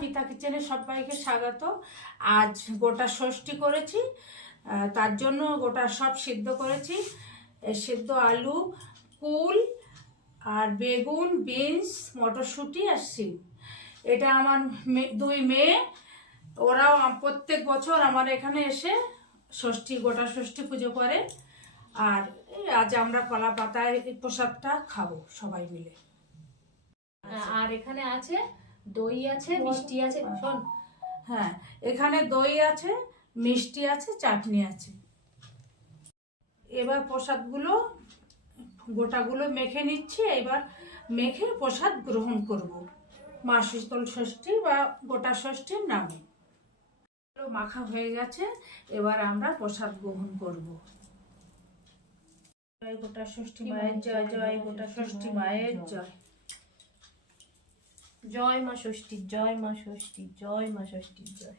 মিতা কিচেনে সবাইকে স্বাগত। আজ গোটা ষষ্ঠী করেছি, তার জন্য গোটা সব সিদ্ধ করেছি। সিদ্ধ আলু, কুল আর বেগুন, বিনস, মটরশুঁটি আর শিম। এটা আমার দুই মেয়ে, ওরাও প্রত্যেক বছর আমার এখানে এসে গোটা ষষ্ঠী পুজো করে। আর আজ আমরা কলা পাতায় এই প্রসাদটা খাবো সবাই মিলে। আর এখানে আছে দই আছে, মিষ্টি আছে। শোন, হ্যাঁ, এখানে দই আছে, মিষ্টি আছে, চাটনি আছে। এবার প্রসাদগুলো গোটাগুলো মেখে নিচ্ছি। এবার মেখে প্রসাদ গ্রহণ করব মা শীতল ষষ্ঠী বা গোটা ষষ্ঠীর নামে। মাখা হয়ে গেছে, এবার আমরা প্রসাদ গ্রহণ করব। জয় গোটা ষষ্ঠী মায়ের জয়, জয় গোটা ষষ্ঠী মায়ের জয়। জয় মা ষষ্ঠী, জয় মা ষষ্ঠী, জয় মা ষষ্ঠী, জয়।